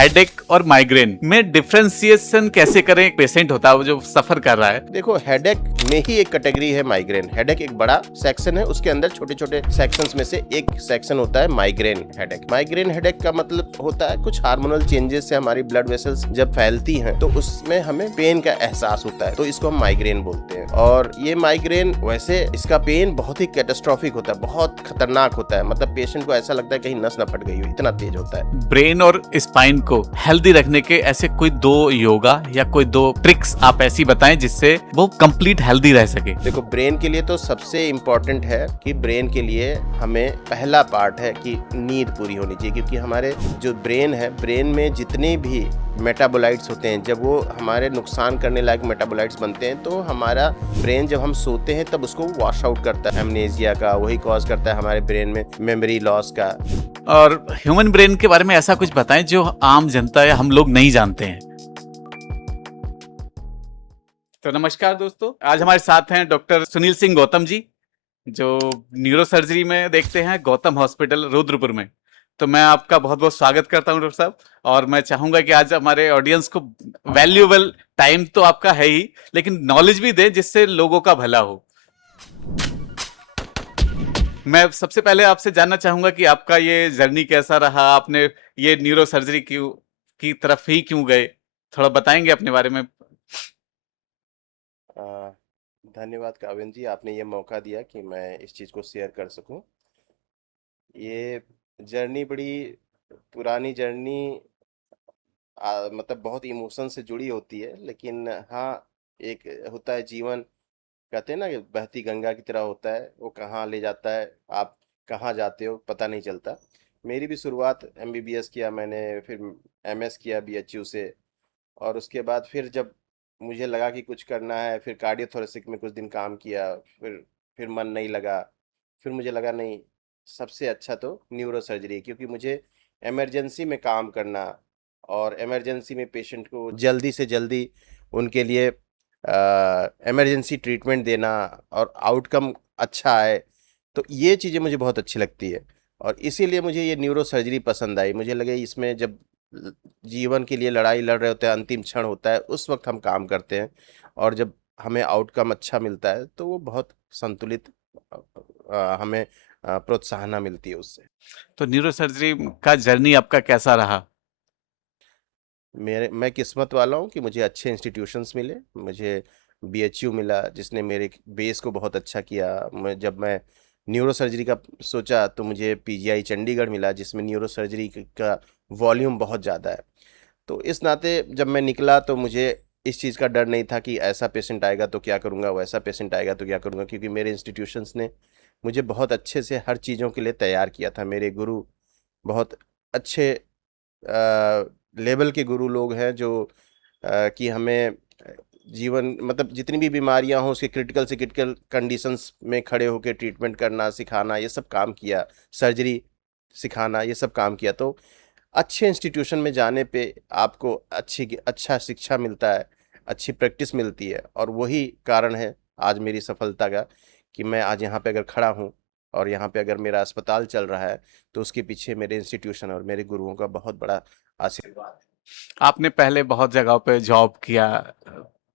Headache और migraine में differentiation कैसे करें? एक पेशेंट होता है वो जो सफर कर रहा है। देखो, हेडेक में ही एक कैटेगरी है माइग्रेन। हेडेक एक बड़ा सेक्शन है, उसके अंदर छोटे छोटे सेक्शंस में से एक सेक्शन होता है माइग्रेन हेडेक। माइग्रेन हेडेक का मतलब होता है कुछ हार्मोनल चेंजेस से हमारी ब्लड वेसल्स जब फैलती हैं तो उसमें हमें पेन का एहसास होता है, तो इसको हम माइग्रेन बोलते हैं। और ये माइग्रेन वैसे इसका पेन बहुत ही कैटास्ट्रॉफिक होता है, बहुत खतरनाक होता है। मतलब पेशेंट को ऐसा लगता है कहीं नस न फट गई हो, इतना तेज होता है। ब्रेन और स्पाइन को हेल्दी रखने के ऐसे कोई 2 योगा या कोई 2 ट्रिक्स आप ऐसी बताएं जिससे वो कंप्लीट हेल्दी रह सके। देखो, ब्रेन के लिए तो सबसे इम्पोर्टेंट है कि ब्रेन के लिए हमें पहला पार्ट है कि नींद पूरी होनी चाहिए, क्योंकि हमारे जो ब्रेन है, ब्रेन में जितने भी मेटाबोलाइट्स होते हैं, जब वो हमारे नुकसान करने लायक मेटाबोलाइट्स बनते हैं तो हमारा ब्रेन जब हम सोते हैं तब उसको वॉश आउट करता है। एमनेजिया का वही कॉज करता है हमारे ब्रेन में मेमोरी लॉस का। और ह्यूमन ब्रेन के बारे में ऐसा कुछ बताएं जो आम जनता या हम लोग नहीं जानते हैं। तो नमस्कार दोस्तों, आज हमारे साथ हैं डॉक्टर सुनील सिंह गौतम जी, जो न्यूरो सर्जरी में देखते हैं गौतम हॉस्पिटल रुद्रपुर में। तो मैं आपका बहुत बहुत स्वागत करता हूं डॉक्टर साहब, और मैं चाहूंगा कि आज हमारे ऑडियंस को वैल्यूएबल टाइम तो आपका है ही, लेकिन नॉलेज भी दे जिससे लोगों का भला हो। मैं सबसे पहले आपसे जानना चाहूंगा कि आपका ये जर्नी कैसा रहा, आपने ये न्यूरो सर्जरी की तरफ ही क्यों गए? थोड़ा बताएंगे अपने बारे में। आ, धन्यवाद काविन जी, आपने ये मौका दिया कि मैं इस चीज़ को शेयर कर सकूं। ये जर्नी बड़ी पुरानी जर्नी, मतलब बहुत इमोशन से जुड़ी होती है। लेकिन हाँ, एक होता है जीवन, कहते हैं ना कि बहती गंगा की तरह होता है, वो कहाँ ले जाता है, आप कहाँ जाते हो पता नहीं चलता। मेरी भी शुरुआत एमबीबीएस किया मैंने, फिर एमएस किया बीएचयू से। और उसके बाद फिर जब मुझे लगा कि कुछ करना है, फिर कार्डियोथोरेसिक में कुछ दिन काम किया। फिर मन नहीं लगा। फिर मुझे लगा नहीं, सबसे अच्छा तो न्यूरो सर्जरी है, क्योंकि मुझे इमरजेंसी में काम करना और इमरजेंसी में पेशेंट को जल्दी से जल्दी उनके लिए इमरजेंसी ट्रीटमेंट देना और आउटकम अच्छा आए, तो ये चीज़ें मुझे बहुत अच्छी लगती है। और इसीलिए मुझे ये न्यूरो सर्जरी पसंद आई। मुझे लगे इसमें जब जीवन के लिए लड़ाई लड़ रहे होते हैं, अंतिम क्षण होता है, उस वक्त हम काम करते हैं, और जब हमें आउटकम अच्छा मिलता है तो वो बहुत संतुलित हमें प्रोत्साहन मिलती है उससे। तो न्यूरो सर्जरी का जर्नी आपका कैसा रहा? मैं किस्मत वाला हूँ कि मुझे अच्छे इंस्टीट्यूशंस मिले। मुझे बीएचयू मिला जिसने मेरे बेस को बहुत अच्छा किया। जब मैं न्यूरो सर्जरी का सोचा तो मुझे पीजीआई चंडीगढ़ मिला, जिसमें न्यूरो सर्जरी का वॉल्यूम बहुत ज़्यादा है। तो इस नाते जब मैं निकला तो मुझे इस चीज़ का डर नहीं था कि ऐसा पेशेंट आएगा तो क्या करूँगा, वैसा पेशेंट आएगा तो क्या करूँगा, क्योंकि मेरे इंस्टीट्यूशंस ने मुझे बहुत अच्छे से हर चीज़ों के लिए तैयार किया था। मेरे गुरु बहुत अच्छे लेवल के गुरु लोग हैं, जो कि हमें जीवन, मतलब जितनी भी बीमारियां हों उसके क्रिटिकल से क्रिटिकल कंडीशंस में खड़े होकर ट्रीटमेंट करना सिखाना, ये सब काम किया। सर्जरी सिखाना, ये सब काम किया। तो अच्छे इंस्टीट्यूशन में जाने पे आपको अच्छा शिक्षा मिलता है, अच्छी प्रैक्टिस मिलती है, और वही कारण है आज मेरी सफलता का कि मैं आज यहाँ पे अगर खड़ा हूँ और यहाँ पे अगर मेरा अस्पताल चल रहा है तो उसके पीछे मेरे इंस्टीट्यूशन और मेरे गुरुओं का बहुत बड़ा आशीर्वाद है। आपने पहले बहुत जगहों पे जॉब किया,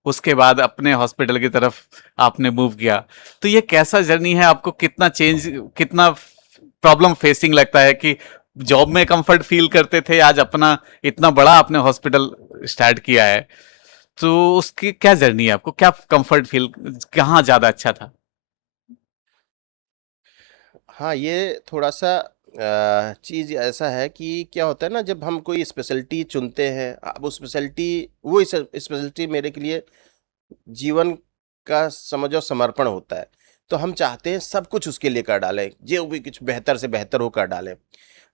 उसके बाद अपने हॉस्पिटल की तरफ आपने मूव किया। तो ये कैसा जर्नी है? आपको कितना प्रॉब्लम फेसिंग लगता है कि जॉब में कंफर्ट फील करते थे, आज अपना इतना बड़ा आपने हॉस्पिटल स्टार्ट किया है, तो उसकी क्या जर्नी है? आपको क्या कंफर्ट फील, कहाँ ज्यादा अच्छा था? हाँ, ये थोड़ा सा चीज़ ऐसा है कि क्या होता है ना, जब हम कोई स्पेशलिटी चुनते हैं, अब वो स्पेशलिटी मेरे के लिए जीवन का समझो समर्पण होता है। तो हम चाहते हैं सब कुछ उसके लिए कर डालें, जो भी कुछ बेहतर से बेहतर हो कर डालें।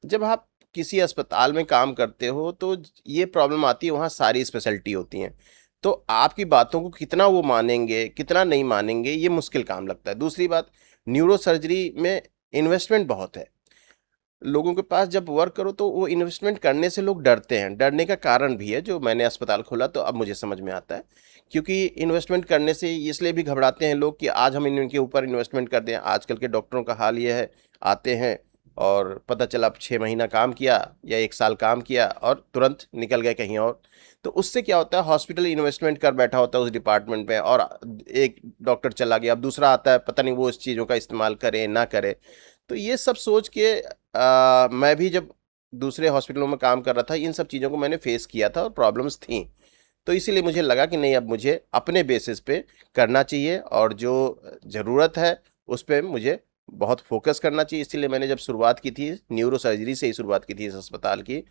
जब आप किसी अस्पताल में काम करते हो तो ये प्रॉब्लम आती है, वहाँ सारी स्पेशलिटी होती हैं। तो आपकी बातों को कितना वो मानेंगे, कितना नहीं मानेंगे, ये मुश्किल काम लगता है। दूसरी बात, न्यूरो सर्जरी में इन्वेस्टमेंट बहुत है। लोगों के पास जब वर्क करो तो वो इन्वेस्टमेंट करने से लोग डरते हैं। डरने का कारण भी है, जो मैंने अस्पताल खोला तो अब मुझे समझ में आता है। क्योंकि इन्वेस्टमेंट करने से इसलिए भी घबराते हैं लोग कि आज हम इनके ऊपर इन्वेस्टमेंट कर दें। आजकल के डॉक्टरों का हाल ये है, आते हैं और पता चला अब 6 महीना काम किया या 1 साल काम किया और तुरंत निकल गए कहीं और। तो उससे क्या होता है, हॉस्पिटल इन्वेस्टमेंट कर बैठा होता है उस डिपार्टमेंट में, और एक डॉक्टर चला गया, अब दूसरा आता है, पता नहीं वो इस चीज़ों का इस्तेमाल करे ना करे। तो ये सब सोच के मैं भी जब दूसरे हॉस्पिटलों में काम कर रहा था, इन सब चीज़ों को मैंने फेस किया था और प्रॉब्लम्स थी। तो इसीलिए मुझे लगा कि नहीं, अब मुझे अपने बेसिस पे करना चाहिए और जो ज़रूरत है उस पे मुझे बहुत फोकस करना चाहिए। इसीलिए मैंने जब शुरुआत की थी, न्यूरो सर्जरी से ही शुरुआत की थी इस अस्पताल की,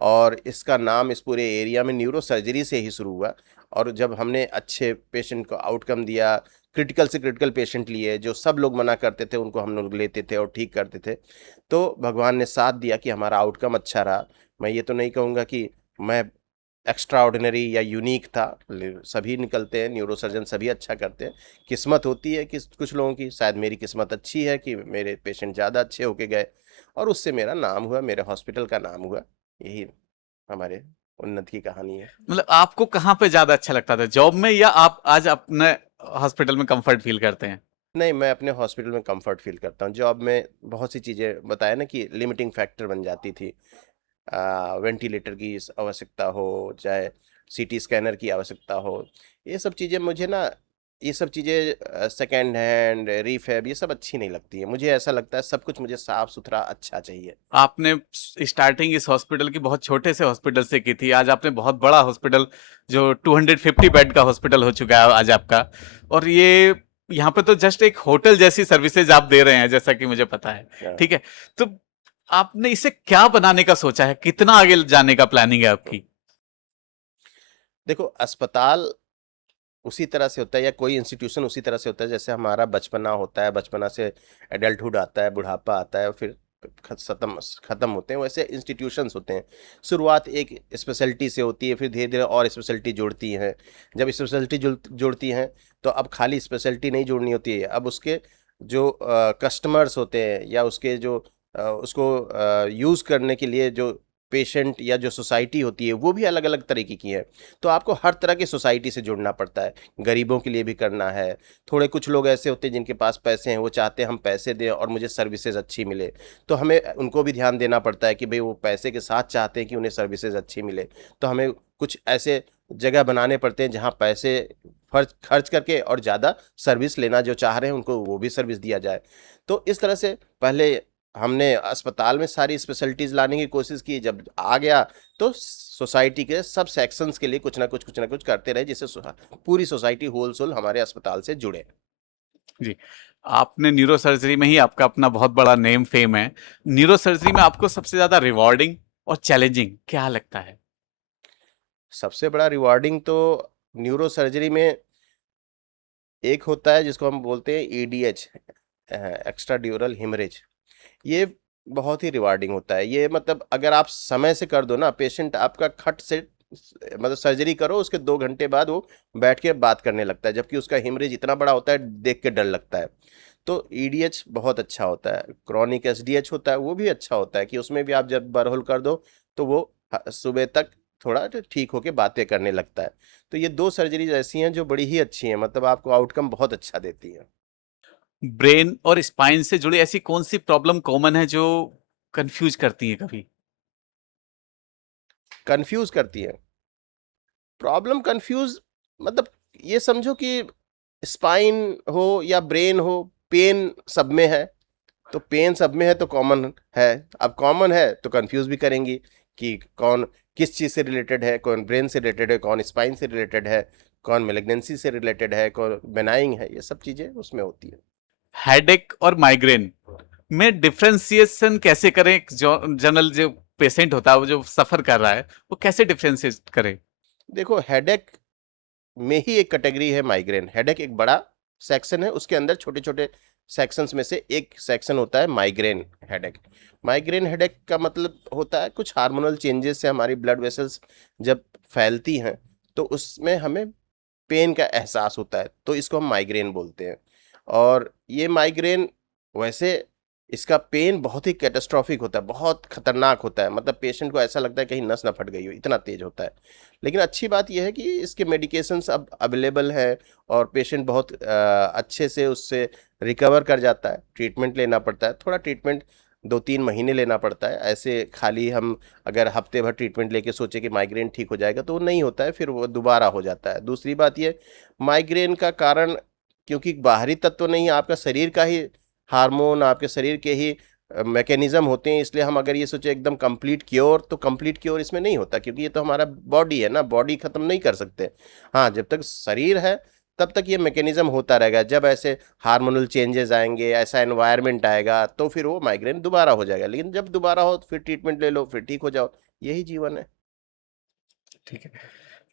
और इसका नाम इस पूरे एरिया में न्यूरो सर्जरी से ही शुरू हुआ। और जब हमने अच्छे पेशेंट को आउटकम दिया, क्रिटिकल से क्रिटिकल पेशेंट लिए, जो सब लोग मना करते थे उनको हम लोग लेते थे और ठीक करते थे, तो भगवान ने साथ दिया कि हमारा आउटकम अच्छा रहा। मैं ये तो नहीं कहूँगा कि मैं एक्स्ट्रा ऑर्डिनरी या यूनिक था, सभी निकलते हैं, न्यूरोसर्जन सभी अच्छा करते हैं। किस्मत होती है कि कुछ लोगों की, शायद मेरी किस्मत अच्छी है कि मेरे पेशेंट ज़्यादा अच्छे होके गए और उससे मेरा नाम हुआ, मेरे हॉस्पिटल का नाम हुआ। यही हमारे उन्नति की कहानी है। मतलब आपको कहाँ पे ज्यादा अच्छा लगता था, जॉब में या आप आज अपने हॉस्पिटल में कंफर्ट फील करते हैं? नहीं, मैं अपने हॉस्पिटल में कंफर्ट फील करता हूँ। जॉब में बहुत सी चीज़ें बताया ना कि लिमिटिंग फैक्टर बन जाती थी। वेंटिलेटर की आवश्यकता हो, चाहे सीटी स्कैनर की आवश्यकता हो, ये सब चीज़ें मुझे ना, ये सब चीज़ें सेकंड हैंड रीफैब ये सब अच्छी नहीं लगती है। मुझे ऐसा लगता है सब कुछ मुझे साफ सुथरा अच्छा चाहिए। आपने स्टार्टिंग इस हॉस्पिटल की बहुत छोटे से हॉस्पिटल से की थी, आज आपने बहुत बड़ा हॉस्पिटल, जो 250 बेड का हॉस्पिटल हो चुका है आज आपका। और ये यहाँ पे तो जस्ट एक होटल जैसी सर्विसेज आप दे रहे हैं, जैसा कि मुझे पता है। हाँ, ठीक है, तो आपने इसे क्या बनाने का सोचा है, कितना आगे जाने का प्लानिंग है हम्म। आपकी? देखो, अस्पताल उसी तरह से होता है या कोई इंस्टीट्यूशन उसी तरह से होता है जैसे हमारा बचपना होता है, बचपना से एडल्टहुड आता है, बुढ़ापा आता है, फिर खत्म खत्म होते हैं। वैसे इंस्टीट्यूशंस होते हैं, शुरुआत एक स्पेशलिटी से होती है, फिर धीरे धीरे और स्पेशलिटी जुड़ती हैं। जब स्पेशलिटी जुड़ती हैं तो अब खाली स्पेशलिटी नहीं जोड़नी होती है, अब उसके जो कस्टमर्स होते हैं या उसके जो उसको यूज़ करने के लिए जो पेशेंट या जो सोसाइटी होती है वो भी अलग अलग तरीके की है। तो आपको हर तरह की सोसाइटी से जुड़ना पड़ता है, गरीबों के लिए भी करना है। थोड़े कुछ लोग ऐसे होते हैं जिनके पास पैसे हैं, वो चाहते हैं हम पैसे दें और मुझे सर्विसेज अच्छी मिले, तो हमें उनको भी ध्यान देना पड़ता है कि भाई वो पैसे के साथ चाहते हैं कि उन्हें सर्विसेज अच्छी मिले। तो हमें कुछ ऐसे जगह बनाने पड़ते हैं जहाँ पैसे खर्च खर्च करके और ज़्यादा सर्विस लेना जो चाह रहे हैं उनको वो भी सर्विस दिया जाए। तो इस तरह से पहले हमने अस्पताल में सारी स्पेशलिटीज़ लाने की कोशिश की, जब आ गया तो सोसाइटी के सब सेक्शंस के लिए कुछ ना कुछ करते रहे, जिससे पूरी सोसाइटी होल सोल हमारे अस्पताल से जुड़े। जी, आपने न्यूरो सर्जरी में ही आपका अपना बहुत बड़ा नेम फेम है। न्यूरो सर्जरी में आपको सबसे ज्यादा रिवॉर्डिंग और चैलेंजिंग क्या लगता है? सबसे बड़ा रिवार्डिंग तो न्यूरो सर्जरी में एक होता है जिसको हम बोलते हैं ईडीएच, एक्स्ट्रा ड्यूरल हिमरेज। ये बहुत ही रिवार्डिंग होता है। ये मतलब अगर आप समय से कर दो ना, पेशेंट आपका खट से मतलब सर्जरी करो उसके 2 घंटे बाद वो बैठ के बात करने लगता है, जबकि उसका हिमरेज इतना बड़ा होता है देख के डर लगता है। तो ईडीएच बहुत अच्छा होता है। क्रॉनिक एसडीएच होता है, वो भी अच्छा होता है कि उसमें भी आप जब बरहोल कर दो तो वो सुबह तक थोड़ा ठीक होके बातें करने लगता है। तो ये 2 सर्जरीज ऐसी हैं जो बड़ी ही अच्छी हैं, मतलब आपको आउटकम बहुत अच्छा देती हैं। ब्रेन और स्पाइन से जुड़ी ऐसी कौन सी प्रॉब्लम कॉमन है जो कंफ्यूज करती है कभी? कन्फ्यूज़ करती हैं। प्रॉब्लम कन्फ्यूज़ मतलब ये समझो कि स्पाइन हो या ब्रेन हो, पेन सब में है। तो पेन सब में है तो कॉमन है। अब कॉमन है तो कन्फ्यूज़ भी करेंगी कि कौन किस चीज़ से रिलेटेड है, कौन ब्रेन से रिलेटेड है, कौन स्पाइन से रिलेटेड है, कौन मैलिग्नेंसी से रिलेटेड है, कौन बेनाइंग है, ये सब चीज़ें उसमें होती है। हेडेक और माइग्रेन में डिफरेंशिएशन कैसे करें? जो जनरल जो पेशेंट होता है, वो जो सफर कर रहा है, वो कैसे डिफरेंशिएट करे? देखो, हेडेक में ही एक कैटेगरी है माइग्रेन। हेडेक एक बड़ा सेक्शन है, उसके अंदर छोटे-छोटे सेक्शंस में से एक सेक्शन होता है माइग्रेन हेडेक। माइग्रेन हेडेक का मतलब होता है कुछ हार्मोनल चेंजेस से हमारी ब्लड वेसल्स जब फैलती हैं, तो उसमें हमें पेन का एहसास होता है, तो इसको हम माइग्रेन बोलते हैं। और ये माइग्रेन वैसे इसका पेन बहुत ही कैटास्ट्रॉफिक होता है, बहुत खतरनाक होता है, मतलब पेशेंट को ऐसा लगता है कहीं नस ना फट गई हो, इतना तेज होता है। लेकिन अच्छी बात यह है कि इसके मेडिकेशंस अब अवेलेबल हैं और पेशेंट बहुत अच्छे से उससे रिकवर कर जाता है। ट्रीटमेंट लेना पड़ता है, थोड़ा ट्रीटमेंट 2-3 महीने लेना पड़ता है। ऐसे खाली हम अगर हफ्ते भर ट्रीटमेंट लेके सोचे कि माइग्रेन ठीक हो जाएगा, तो वो नहीं होता है, फिर वो दोबारा हो जाता है। दूसरी बात ये, माइग्रेन का कारण क्योंकि बाहरी तत्व नहीं, आपका शरीर का ही हार्मोन, आपके शरीर के ही मैकेनिज्म होते हैं, इसलिए हम अगर ये सोचे एकदम कंप्लीट क्योर, तो कंप्लीट क्योर इसमें नहीं होता, क्योंकि ये तो हमारा बॉडी है ना, बॉडी खत्म नहीं कर सकते। हाँ, जब तक शरीर है तब तक ये मैकेनिज्म होता रहेगा। जब ऐसे हार्मोनल चेंजेस आएंगे, ऐसा एनवायरनमेंट आएगा, तो फिर वो माइग्रेन दोबारा हो जाएगा। लेकिन जब दोबारा हो तो फिर ट्रीटमेंट ले लो, फिर ठीक हो जाओ, यही जीवन है। ठीक है।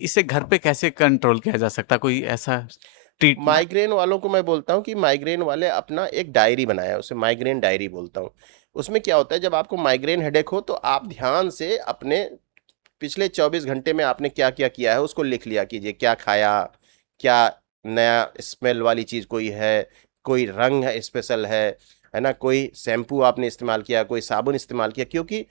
इसे घर पे कैसे कंट्रोल किया जा सकता है? कोई ऐसा ट्रीट माइग्रेन वालों को मैं बोलता हूँ कि माइग्रेन वाले अपना एक डायरी बनाया, उसे माइग्रेन डायरी बोलता हूँ। उसमें क्या होता है, जब आपको माइग्रेन हेडेक हो तो आप ध्यान से अपने पिछले 24 घंटे में आपने क्या क्या किया है उसको लिख लिया कीजिए। क्या खाया, क्या नया स्मेल वाली चीज़ कोई है, कोई रंग है स्पेशल है ना, कोई शैम्पू आपने इस्तेमाल किया, कोई साबुन इस्तेमाल किया, क्योंकि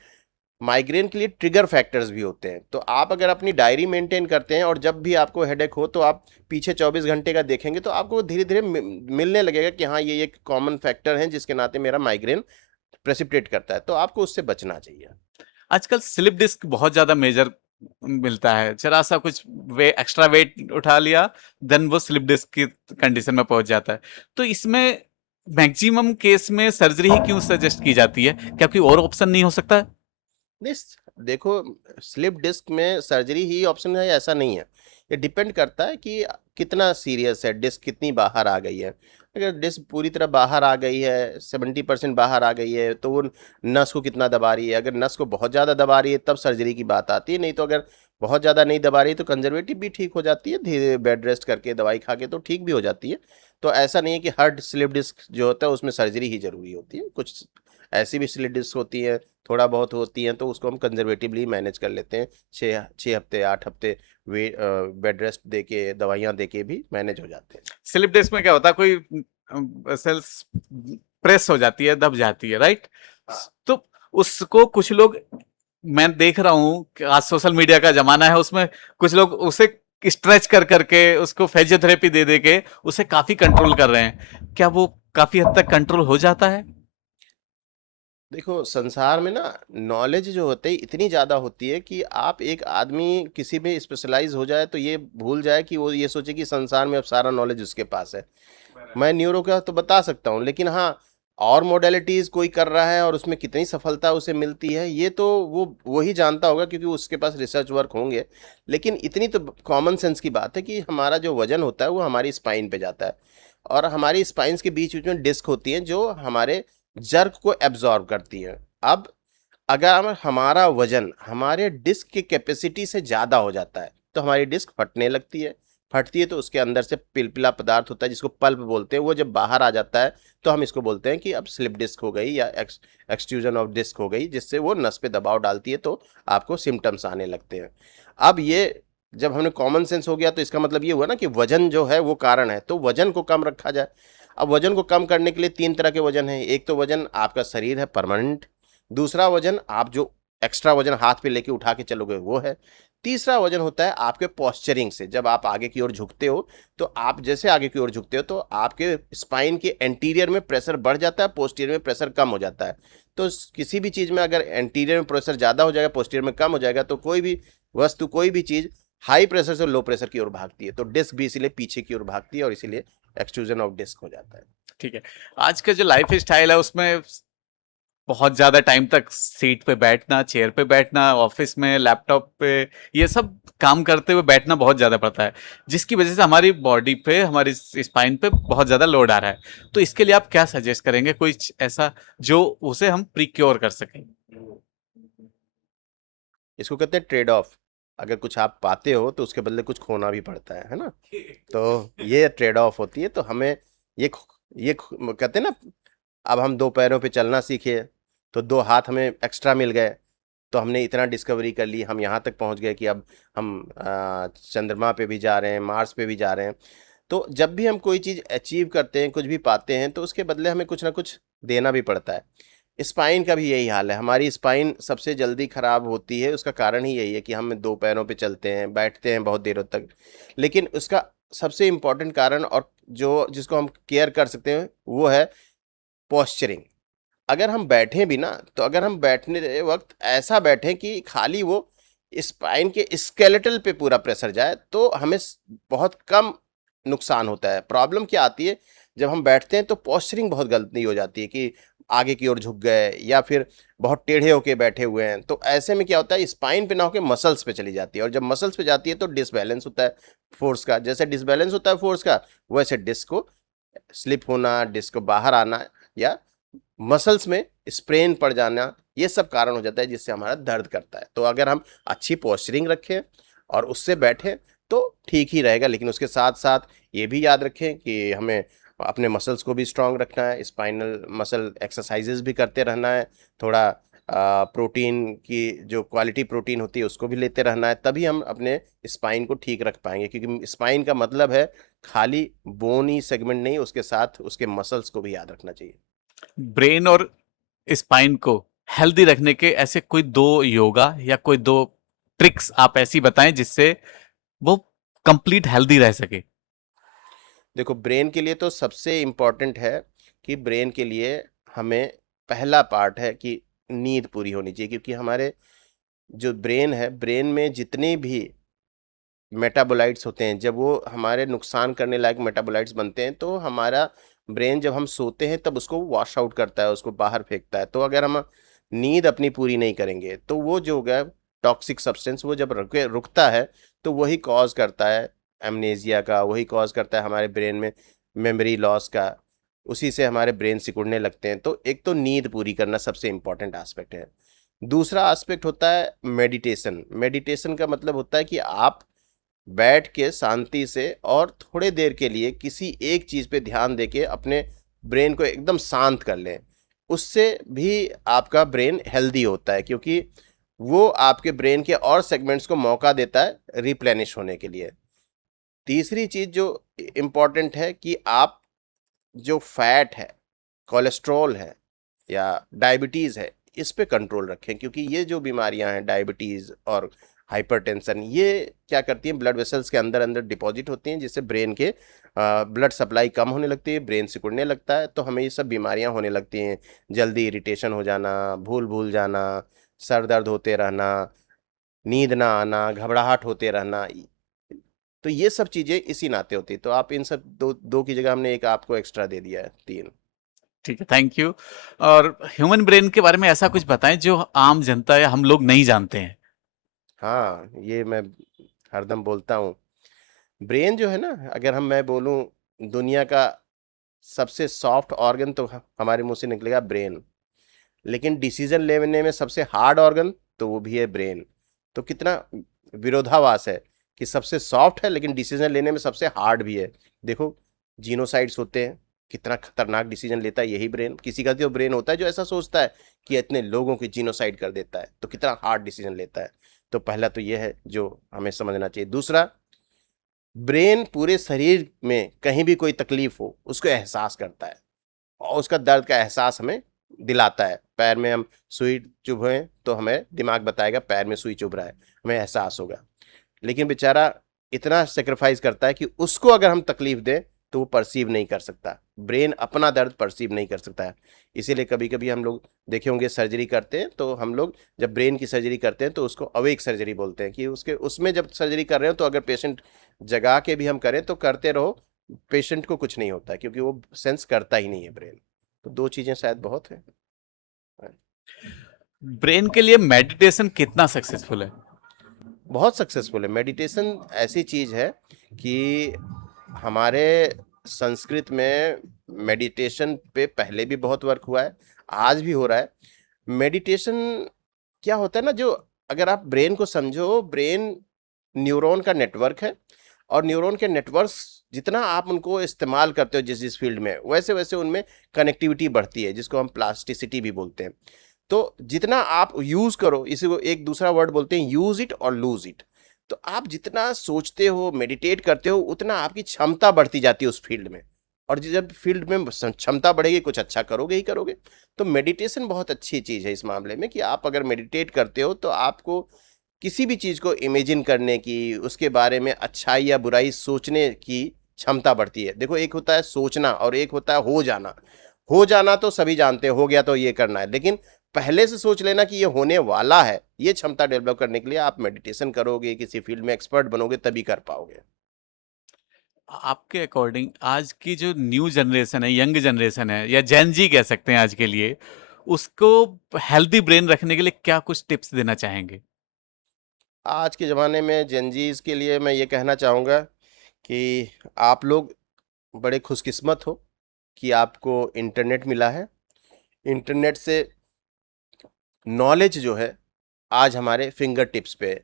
माइग्रेन के लिए ट्रिगर फैक्टर्स भी होते हैं। तो आप अगर अपनी डायरी मेंटेन करते हैं और जब भी आपको हेडेक हो तो आप पीछे 24 घंटे का देखेंगे, तो आपको धीरे धीरे मिलने लगेगा कि हाँ, ये एक कॉमन फैक्टर है जिसके नाते मेरा माइग्रेन प्रेसिपिटेट करता है, तो आपको उससे बचना चाहिए। आजकल स्लिप डिस्क बहुत ज्यादा मेजर मिलता है, जरा सा कुछ एक्स्ट्रा वेट उठा लिया, देन वो स्लिप डिस्क की कंडीशन में पहुंच जाता है। तो इसमें मैक्सिमम केस में सर्जरी ही क्यों सजेस्ट की जाती है? क्या कोई और ऑप्शन नहीं हो सकता? नहीं, देखो, स्लिप डिस्क में सर्जरी ही ऑप्शन है ऐसा नहीं है। ये डिपेंड करता है कि कितना सीरियस है, डिस्क कितनी बाहर आ गई है। अगर डिस्क पूरी तरह बाहर आ गई है, 70% बाहर आ गई है, तो वो नस को कितना दबा रही है। अगर नस को बहुत ज़्यादा दबा रही है तब सर्जरी की बात आती है, नहीं तो अगर बहुत ज़्यादा नहीं दबा रही तो कंजर्वेटिव भी ठीक हो जाती है, धीरे बेड रेस्ट करके दवाई खा के तो ठीक भी हो जाती है। तो ऐसा नहीं है कि हर स्लिप डिस्क जो होता है उसमें सर्जरी ही ज़रूरी होती है। कुछ ऐसी भी स्लिप डिस्क होती है, थोड़ा बहुत होती हैं, तो उसको हम कंजर्वेटिवली मैनेज कर लेते हैं। 6 हफ्ते 8 हफ्ते बेड रेस्ट दे के, दवाइयाँ दे के भी मैनेज हो जाते हैं। स्लिप डिस्क में क्या होता है, कोई सेल्स प्रेस हो जाती है, दब जाती है, राइट? तो उसको कुछ लोग, मैं देख रहा हूँ कि आज सोशल मीडिया का जमाना है, उसमें कुछ लोग उसे स्ट्रेच कर करके, उसको फिजियोथेरेपी दे दे के उसे काफी कंट्रोल कर रहे हैं। क्या वो काफी हद तक कंट्रोल हो जाता है? देखो, संसार में ना नॉलेज जो होती है इतनी ज़्यादा होती है कि आप एक आदमी किसी में स्पेशलाइज हो जाए तो ये भूल जाए कि वो ये सोचे कि संसार में अब सारा नॉलेज उसके पास है। मैं न्यूरो का तो बता सकता हूँ, लेकिन हाँ, और मॉडलिटीज़ कोई कर रहा है और उसमें कितनी सफलता उसे मिलती है, ये तो वो ही जानता होगा, क्योंकि उसके पास रिसर्च वर्क होंगे। लेकिन इतनी तो कॉमन सेंस की बात है कि हमारा जो वजन होता है वो हमारी स्पाइन पे जाता है, और हमारी स्पाइन्स के बीच बीच में डिस्क होती हैं जो हमारे जर्क को एब्जॉर्ब करती हैं। अब अगर हमारा वजन हमारे डिस्क की कैपेसिटी से ज़्यादा हो जाता है तो हमारी डिस्क फटने लगती है। फटती है तो उसके अंदर से पिलपिला पदार्थ होता है जिसको पल्प बोलते हैं, वो जब बाहर आ जाता है तो हम इसको बोलते हैं कि अब स्लिप डिस्क हो गई या एक्सट्रूजन ऑफ डिस्क हो गई, जिससे वो नस पे दबाव डालती है, तो आपको सिम्टम्स आने लगते हैं। अब ये जब हमने कॉमन सेंस हो गया तो इसका मतलब ये हुआ ना कि वजन जो है वो कारण है, तो वजन को कम रखा जाए। अब वजन को कम करने के लिए 3 तरह के वजन हैं। एक तो वजन आपका शरीर है परमानेंट, दूसरा वजन आप जो एक्स्ट्रा वजन हाथ पे लेके उठा के चलोगे वो है, तीसरा वजन होता है आपके पोस्चरिंग से। जब आप आगे की ओर झुकते हो तो आप जैसे आगे की ओर झुकते हो तो आपके स्पाइन के एंटीरियर में प्रेशर बढ़ जाता है, पोस्टीरियर में प्रेशर कम हो जाता है। तो किसी भी चीज़ में अगर एंटीरियर में प्रेशर ज़्यादा हो जाएगा, पोस्टीरियर में कम हो जाएगा, तो कोई भी वस्तु, कोई भी चीज़ हाई प्रेशर से लो प्रेशर की ओर भागती है, तो डिस्क भी इसीलिए पीछे की ओर भागती है और इसीलिए एक्सट्रूजन ऑफ डिस्क हो जाता है। ठीक है। आज का जो लाइफ स्टाइल है उसमें बहुत ज्यादा टाइम तक सीट पे बैठना, चेयर पे बैठना, ऑफिस में लैपटॉप पे, ये सब काम करते हुए बैठना बहुत ज्यादा पड़ता है, जिसकी वजह से हमारी बॉडी पे, हमारी स्पाइन पे बहुत ज्यादा लोड आ रहा है। तो इसके लिए आप क्या सजेस्ट करेंगे, कोई ऐसा जो उसे हम प्रिक्योर कर सकें? इसको कहते हैं ट्रेड ऑफ। अगर कुछ आप पाते हो तो उसके बदले कुछ खोना भी पड़ता है ना? तो ये ट्रेड ऑफ होती है। तो हमें कहते हैं ना, अब हम 2 पैरों पे चलना सीखे तो 2 हाथ हमें एक्स्ट्रा मिल गए, तो हमने इतना डिस्कवरी कर ली, हम यहाँ तक पहुँच गए कि अब हम चंद्रमा पे भी जा रहे हैं, मार्स पे भी जा रहे हैं। तो जब भी हम कोई चीज़ अचीव करते हैं, कुछ भी पाते हैं, तो उसके बदले हमें कुछ ना कुछ देना भी पड़ता है। स्पाइन का भी यही हाल है। हमारी स्पाइन सबसे जल्दी खराब होती है, उसका कारण ही यही है कि हम 2 पैरों पे चलते हैं, बैठते हैं बहुत देरों तक। लेकिन उसका सबसे इम्पोर्टेंट कारण, और जो जिसको हम केयर कर सकते हैं, वो है पोस्चरिंग। अगर हम बैठें भी ना, तो अगर हम बैठने वक्त ऐसा बैठें कि खाली वो स्पाइन के स्केलेटल पे पूरा प्रेशर जाए, तो हमें बहुत कम नुकसान होता है। प्रॉब्लम क्या आती है, जब हम बैठते हैं तो पोस्चरिंग बहुत गलती हो जाती है कि आगे की ओर झुक गए या फिर बहुत टेढ़े होके बैठे हुए हैं। तो ऐसे में क्या होता है, स्पाइन पे ना होके मसल्स पे चली जाती है, और जब मसल्स पे जाती है तो डिसबैलेंस होता है फोर्स का। जैसे डिसबैलेंस होता है फोर्स का, वैसे डिस्क को स्लिप होना, डिस्क को बाहर आना, या मसल्स में स्प्रेन पड़ जाना, ये सब कारण हो जाता है जिससे हमारा दर्द करता है। तो अगर हम अच्छी पोस्चरिंग रखें और उससे बैठें तो ठीक ही रहेगा, लेकिन उसके साथ साथ ये भी याद रखें कि हमें अपने मसल्स को भी स्ट्रांग रखना है, स्पाइनल मसल एक्सरसाइजेज भी करते रहना है, थोड़ा प्रोटीन की जो क्वालिटी प्रोटीन होती है उसको भी लेते रहना है, तभी हम अपने स्पाइन को ठीक रख पाएंगे। क्योंकि स्पाइन का मतलब है खाली बोनी सेगमेंट नहीं, उसके साथ उसके मसल्स को भी याद रखना चाहिए। ब्रेन और स्पाइन को हेल्दी रखने के ऐसे कोई दो योगा या कोई दो ट्रिक्स आप ऐसी बताएं जिससे वो कंप्लीट हेल्दी रह सके। देखो, ब्रेन के लिए तो सबसे इम्पोर्टेंट है कि ब्रेन के लिए हमें पहला पार्ट है कि नींद पूरी होनी चाहिए। क्योंकि हमारे जो ब्रेन है, ब्रेन में जितने भी मेटाबोलाइट्स होते हैं, जब वो हमारे नुकसान करने लायक मेटाबोलाइट्स बनते हैं, तो हमारा ब्रेन जब हम सोते हैं तब उसको वॉश आउट करता है, उसको बाहर फेंकता है। तो अगर हम नींद अपनी पूरी नहीं करेंगे तो वो जो होगा टॉक्सिक सब्सटेंस, वो जब रुकता है तो वही कॉज करता है एमनेजिया का, वही कॉज करता है हमारे ब्रेन में मेमोरी लॉस का, उसी से हमारे ब्रेन सिकुड़ने लगते हैं। तो एक तो नींद पूरी करना सबसे इम्पॉर्टेंट एस्पेक्ट है। दूसरा एस्पेक्ट होता है मेडिटेशन। मेडिटेशन का मतलब होता है कि आप बैठ के शांति से और थोड़े देर के लिए किसी एक चीज पे ध्यान देके अपने ब्रेन को एकदम शांत कर लें। उससे भी आपका ब्रेन हेल्दी होता है, क्योंकि वो आपके ब्रेन के और सेगमेंट्स को मौका देता है रिप्लेनिश होने के लिए। तीसरी चीज जो इम्पोर्टेंट है कि आप जो फैट है, कोलेस्ट्रॉल है या डायबिटीज़ है, इस पे कंट्रोल रखें। क्योंकि ये जो बीमारियां हैं, डायबिटीज़ और हाइपरटेंशन, ये क्या करती हैं, ब्लड वेसल्स के अंदर अंदर डिपॉजिट होती हैं, जिससे ब्रेन के ब्लड सप्लाई कम होने लगती है, ब्रेन सिकुड़ने लगता है, तो हमें ये सब बीमारियां होने लगती हैं। जल्दी इरिटेशन हो जाना, भूल भूल जाना, सर दर्द होते रहना, नींद ना आना, घबराहट होते रहना, तो ये सब चीज़ें इसी नाते होती है। तो आप इन सब दो दो की जगह हमने एक आपको एक्स्ट्रा दे दिया है, तीन। ठीक है, थैंक यू। और ह्यूमन ब्रेन के बारे में ऐसा कुछ बताएं जो आम जनता या हम लोग नहीं जानते हैं। हाँ, ये मैं हरदम बोलता हूँ। ब्रेन जो है ना, अगर मैं बोलूँ दुनिया का सबसे सॉफ्ट ऑर्गन, तो हमारे मुंह से निकलेगा ब्रेन। लेकिन डिसीजन लेने में सबसे हार्ड ऑर्गन, तो वो भी है ब्रेन। तो कितना विरोधाभास है कि सबसे सॉफ्ट है लेकिन डिसीजन लेने में सबसे हार्ड भी है। देखो, जीनोसाइड्स होते हैं, कितना खतरनाक डिसीजन लेता है यही ब्रेन। किसी का तो ब्रेन होता है जो ऐसा सोचता है कि इतने लोगों की जीनोसाइड कर देता है, तो कितना हार्ड डिसीजन लेता है। तो पहला तो ये है जो हमें समझना चाहिए। दूसरा, ब्रेन पूरे शरीर में कहीं भी कोई तकलीफ हो उसको एहसास करता है, और उसका दर्द का एहसास हमें दिलाता है। पैर में हम सुई चुभे तो हमें दिमाग बताएगा पैर में सुई चुभ रहा है, हमें एहसास होगा। लेकिन बेचारा इतना सेक्रीफाइस करता है कि उसको अगर हम तकलीफ दें तो वो परसीव नहीं कर सकता, ब्रेन अपना दर्द परसीव नहीं कर सकता है। इसीलिए कभी कभी हम लोग देखे होंगे सर्जरी करते हैं, तो हम लोग जब ब्रेन की सर्जरी करते हैं तो उसको अवेक सर्जरी बोलते हैं, कि उसके उसमें जब सर्जरी कर रहे हो तो अगर पेशेंट जगा के भी हम करें तो करते रहो, पेशेंट को कुछ नहीं होता, क्योंकि वो सेंस करता ही नहीं है ब्रेन। तो दो चीजें शायद बहुत है। ब्रेन के लिए मेडिटेशन कितना सक्सेसफुल है? बहुत सक्सेसफुल है। मेडिटेशन ऐसी चीज है कि हमारे संस्कृत में मेडिटेशन पे पहले भी बहुत वर्क हुआ है, आज भी हो रहा है। मेडिटेशन क्या होता है ना, जो अगर आप ब्रेन को समझो, ब्रेन न्यूरॉन का नेटवर्क है, और न्यूरॉन के नेटवर्क्स जितना आप उनको इस्तेमाल करते हो जिस जिस फील्ड में, वैसे वैसे उनमें कनेक्टिविटी बढ़ती है, जिसको हम प्लास्टिसिटी भी बोलते हैं। तो जितना आप यूज करो, इसी को एक दूसरा वर्ड बोलते हैं यूज इट और लूज इट। तो आप जितना सोचते हो, मेडिटेट करते हो, उतना आपकी क्षमता बढ़ती जाती है उस फील्ड में, और जब फील्ड में क्षमता बढ़ेगी कुछ अच्छा करोगे ही करोगे। तो मेडिटेशन बहुत अच्छी चीज है इस मामले में, कि आप अगर मेडिटेट करते हो तो आपको किसी भी चीज को इमेजिन करने की, उसके बारे में अच्छाई या बुराई सोचने की क्षमता बढ़ती है। देखो, एक होता है सोचना और एक होता है हो जाना। हो जाना तो सभी जानते हैं, हो गया तो ये करना है, लेकिन पहले से सोच लेना कि ये होने वाला है, ये क्षमता डेवलप करने के लिए आप मेडिटेशन करोगे, किसी फील्ड में एक्सपर्ट बनोगे, तभी कर पाओगे। आपके अकॉर्डिंग आज की जो न्यू जनरेशन है, यंग जनरेशन है, या जेन जी कह सकते हैं आज के लिए, उसको हेल्दी ब्रेन रखने के लिए क्या कुछ टिप्स देना चाहेंगे? आज के ज़माने में जेनजीज के लिए मैं ये कहना चाहूँगा कि आप लोग बड़े खुशकिस्मत हो कि आपको इंटरनेट मिला है। इंटरनेट से नॉलेज जो है आज हमारे फिंगर टिप्स पे है।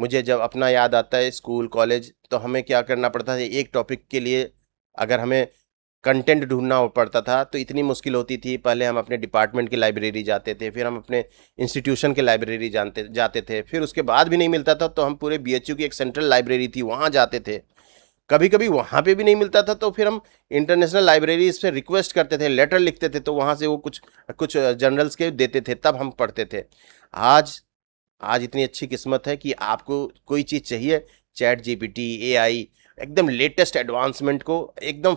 मुझे जब अपना याद आता है स्कूल कॉलेज, तो हमें क्या करना पड़ता था, एक टॉपिक के लिए अगर हमें कंटेंट ढूंढना हो पड़ता था तो इतनी मुश्किल होती थी। पहले हम अपने डिपार्टमेंट की लाइब्रेरी जाते थे, फिर हम अपने इंस्टीट्यूशन के लाइब्रेरी जानते जाते थे, फिर उसके बाद भी नहीं मिलता था तो हम पूरे बीएचयू की एक सेंट्रल लाइब्रेरी थी वहाँ जाते थे। कभी कभी वहाँ पे भी नहीं मिलता था तो फिर हम इंटरनेशनल लाइब्रेरीज पे रिक्वेस्ट करते थे, लेटर लिखते थे, तो वहाँ से वो कुछ कुछ जर्नल्स के देते थे, तब हम पढ़ते थे। आज आज इतनी अच्छी किस्मत है कि आपको कोई चीज़ चाहिए, चैट जीपीटी, एआई एकदम लेटेस्ट एडवांसमेंट को एकदम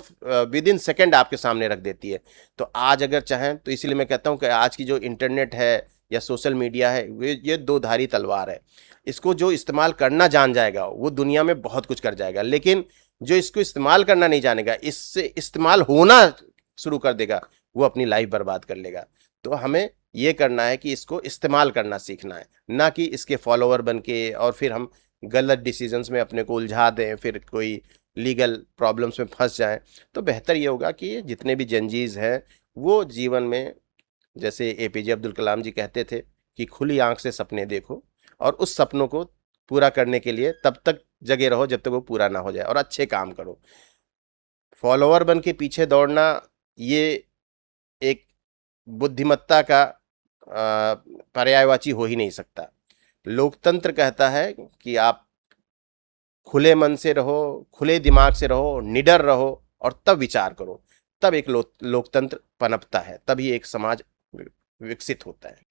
विद इन सेकेंड आपके सामने रख देती है। तो आज अगर चाहें तो इसीलिए मैं कहता हूँ कि आज की जो इंटरनेट है या सोशल मीडिया है, ये दो धारी तलवार है। इसको जो इस्तेमाल करना जान जाएगा वो दुनिया में बहुत कुछ कर जाएगा, लेकिन जो इसको इस्तेमाल करना नहीं जानेगा, इससे इस्तेमाल होना शुरू कर देगा, वो अपनी लाइफ बर्बाद कर लेगा। तो हमें ये करना है कि इसको इस्तेमाल करना सीखना है, ना कि इसके फॉलोअर बन के और फिर हम गलत डिसीजंस में अपने को उलझा दें, फिर कोई लीगल प्रॉब्लम्स में फंस जाएं। तो बेहतर ये होगा कि जितने भी जंजीज हैं वो जीवन में, जैसे एपीजे अब्दुल कलाम जी कहते थे कि खुली आंख से सपने देखो, और उस सपनों को पूरा करने के लिए तब तक जगे रहो जब तक वो पूरा ना हो जाए, और अच्छे काम करो। फॉलोअर बन के पीछे दौड़ना ये एक बुद्धिमत्ता का पर्यायवाची हो ही नहीं सकता। लोकतंत्र कहता है कि आप खुले मन से रहो, खुले दिमाग से रहो, निडर रहो, और तब विचार करो, तब एक लोकतंत्र पनपता है, तभी एक समाज विकसित होता है।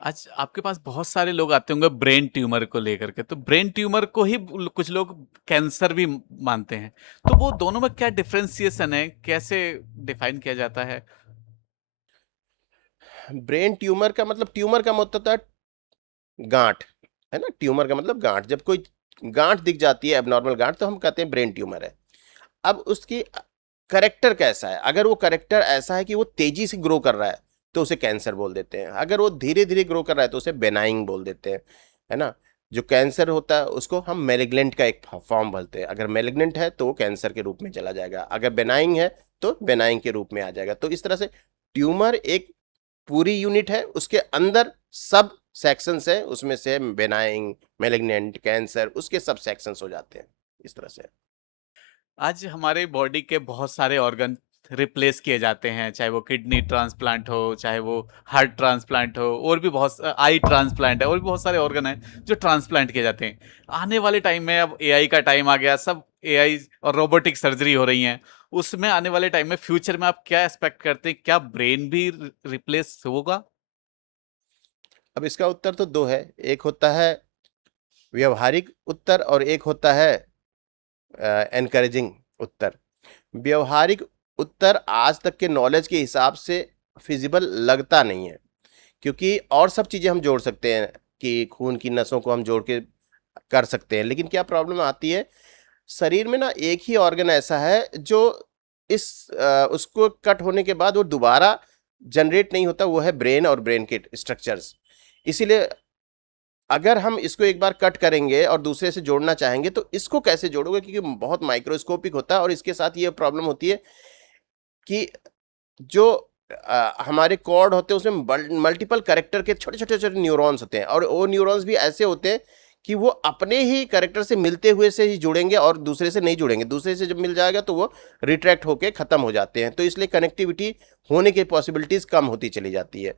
आज आपके पास बहुत सारे लोग आते होंगे ब्रेन ट्यूमर को लेकर के, तो ब्रेन ट्यूमर को ही कुछ लोग कैंसर भी मानते हैं। तो वो दोनों में क्या डिफरेंशिएशन है, कैसे डिफाइन किया जाता है? ब्रेन ट्यूमर का मतलब, ट्यूमर का मतलब होता है गांठ, है ना। ट्यूमर का मतलब गांठ, जब कोई गांठ दिख जाती है, एबनॉर्मल गांठ, तो हम कहते हैं ब्रेन ट्यूमर है। अब उसकी करेक्टर कैसा है, अगर वो करेक्टर ऐसा है कि वो तेजी से ग्रो कर रहा है तो उसे कैंसर बोल देते हैं। अगर वो धीरे धीरे ग्रो कर रहा है तो उसे बेनाइंग बोल देते हैं, है ना। जो कैंसर होता है उसको हम मैलिग्नेंट का एक फॉर्म बोलते हैं। अगर मैलिग्नेंट है तो वो कैंसर के रूप में चला जाएगा, अगर बेनाइंग है तो बेनाइंग के रूप में आ जाएगा। तो इस तरह से ट्यूमर एक पूरी यूनिट है, उसके अंदर सब सेक्शंस है, उसमें से बेनाइंग, मैलिग्नेंट, कैंसर, उसके सब सेक्शंस हो जाते हैं, इस तरह से। आज हमारे बॉडी के बहुत सारे ऑर्गन रिप्लेस किए जाते हैं, चाहे वो किडनी ट्रांसप्लांट हो, चाहे वो हार्ट ट्रांसप्लांट हो, और भी बहुत आई ट्रांसप्लांट है, और भी बहुत सारे ऑर्गन हैं जो ट्रांसप्लांट किए जाते हैं। आने वाले टाइम में अब एआई का टाइम आ गया, सब एआई और रोबोटिक सर्जरी हो रही हैं। उसमें आने वाले टाइम में फ्यूचर में आप क्या एक्सपेक्ट करते हैं, क्या ब्रेन भी रिप्लेस होगा? अब इसका उत्तर तो दो है, एक होता है व्यवहारिक उत्तर और एक होता है एनकरेजिंग उत्तर। व्यवहारिक उत्तर आज तक के नॉलेज के हिसाब से फिजिबल लगता नहीं है, क्योंकि और सब चीज़ें हम जोड़ सकते हैं कि खून की नसों को हम जोड़ के कर सकते हैं, लेकिन क्या प्रॉब्लम आती है, शरीर में ना एक ही ऑर्गन ऐसा है जो उसको कट होने के बाद वो दोबारा जनरेट नहीं होता, वो है ब्रेन और ब्रेन के स्ट्रक्चर्स। इसीलिए अगर हम इसको एक बार कट करेंगे और दूसरे से जोड़ना चाहेंगे तो इसको कैसे जोड़ोगे, क्योंकि बहुत माइक्रोस्कोपिक होता है, और इसके साथ ये प्रॉब्लम होती है कि जो हमारे कॉर्ड होते हैं उसमें मल्टीपल कैरेक्टर के छोटे छोटे छोटे न्यूरॉन्स होते हैं, और वो न्यूरॉन्स भी ऐसे होते हैं कि वो अपने ही कैरेक्टर से मिलते हुए से ही जुड़ेंगे और दूसरे से नहीं जुड़ेंगे। दूसरे से जब मिल जाएगा तो वो रिट्रैक्ट होके खत्म हो जाते हैं, तो इसलिए कनेक्टिविटी होने की पॉसिबिलिटीज कम होती चली जाती है।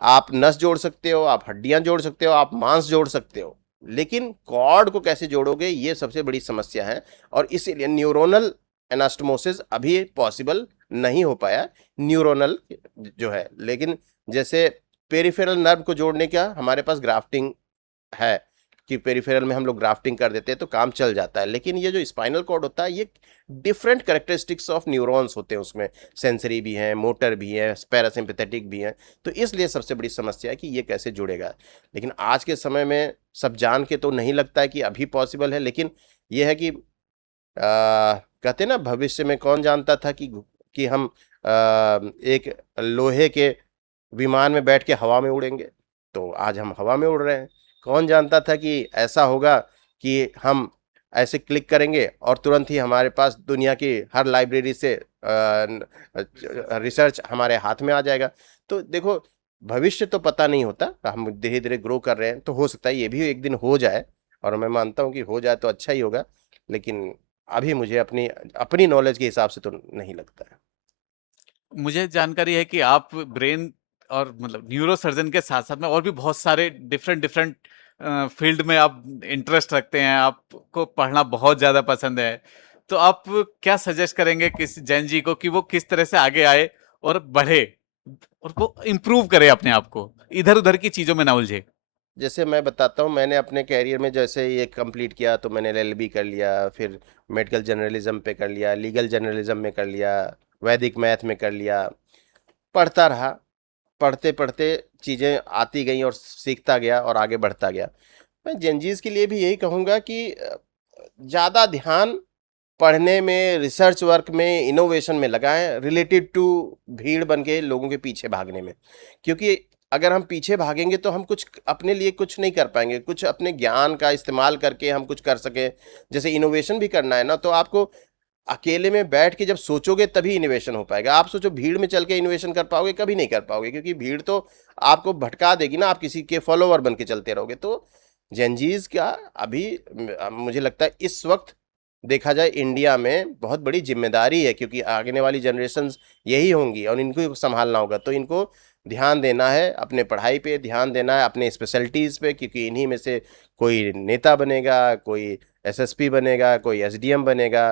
आप नस जोड़ सकते हो, आप हड्डियां जोड़ सकते हो, आप मांस जोड़ सकते हो, लेकिन कॉर्ड को कैसे जोड़ोगे, ये सबसे बड़ी समस्या है। और इसीलिए न्यूरोनल एनास्टोमोसिस अभी पॉसिबल नहीं हो पाया, न्यूरोनल जो है। लेकिन जैसे पेरिफेरल नर्व को जोड़ने का हमारे पास ग्राफ्टिंग है, कि पेरिफेरल में हम लोग ग्राफ्टिंग कर देते हैं तो काम चल जाता है, लेकिन ये जो स्पाइनल कॉर्ड होता है ये डिफरेंट कैरेक्टरिस्टिक्स ऑफ न्यूरॉन्स होते हैं, उसमें सेंसरी भी हैं, मोटर भी हैं, पैरासिम्पैथेटिक भी हैं, तो इसलिए सबसे बड़ी समस्या है कि ये कैसे जुड़ेगा। लेकिन आज के समय में सब जान के तो नहीं लगता है कि अभी पॉसिबल है, लेकिन ये है कि कहते हैं ना, भविष्य में कौन जानता था कि हम एक लोहे के विमान में बैठ के हवा में उड़ेंगे, तो आज हम हवा में उड़ रहे हैं। कौन जानता था कि ऐसा होगा कि हम ऐसे क्लिक करेंगे और तुरंत ही हमारे पास दुनिया की हर लाइब्रेरी से रिसर्च हमारे हाथ में आ जाएगा। तो देखो, भविष्य तो पता नहीं होता, हम धीरे धीरे ग्रो कर रहे हैं, तो हो सकता है ये भी एक दिन हो जाए, और मैं मानता हूँ कि हो जाए तो अच्छा ही होगा, लेकिन अभी मुझे अपनी अपनी नॉलेज के हिसाब से तो नहीं लगता है। मुझे जानकारी है कि आप ब्रेन और मतलब न्यूरो सर्जन के साथ साथ में और भी बहुत सारे डिफरेंट डिफरेंट फील्ड में आप इंटरेस्ट रखते हैं, आपको पढ़ना बहुत ज़्यादा पसंद है। तो आप क्या सजेस्ट करेंगे किस जैन जी को कि वो किस तरह से आगे आए और बढ़े और वो इम्प्रूव करे अपने आप को, इधर उधर की चीज़ों में ना उलझे? जैसे मैं बताता हूँ, मैंने अपने कैरियर में जैसे ये कंप्लीट किया तो मैंने एलएलबी कर लिया, फिर मेडिकल जर्नलिज्म पे कर लिया, लीगल जर्नलिज्म में कर लिया, वैदिक मैथ में कर लिया, पढ़ता रहा, पढ़ते पढ़ते चीज़ें आती गई और सीखता गया और आगे बढ़ता गया। मैं जेनजीज के लिए भी यही कहूँगा कि ज़्यादा ध्यान पढ़ने में, रिसर्च वर्क में, इनोवेशन में लगाएं, रिलेटेड टू भीड़ बन के लोगों के पीछे भागने में। क्योंकि अगर हम पीछे भागेंगे तो हम कुछ अपने लिए कुछ नहीं कर पाएंगे, कुछ अपने ज्ञान का इस्तेमाल करके हम कुछ कर सकें। जैसे इनोवेशन भी करना है ना, तो आपको अकेले में बैठ के जब सोचोगे तभी इनोवेशन हो पाएगा। आप सोचो भीड़ में चल के इनोवेशन कर पाओगे, कभी नहीं कर पाओगे, क्योंकि भीड़ तो आपको भटका देगी ना, आप किसी के फॉलोवर बन के चलते रहोगे। तो जेनजीज का अभी मुझे लगता है इस वक्त देखा जाए इंडिया में बहुत बड़ी जिम्मेदारी है, क्योंकि आगे वाली जनरेशन्स यही होंगी और इनको ही संभालना होगा। तो इनको ध्यान देना है, अपने पढ़ाई पे ध्यान देना है, अपने स्पेशलिटीज़ पे, क्योंकि इन्हीं में से कोई नेता बनेगा, कोई एसएसपी बनेगा, कोई एसडीएम बनेगा,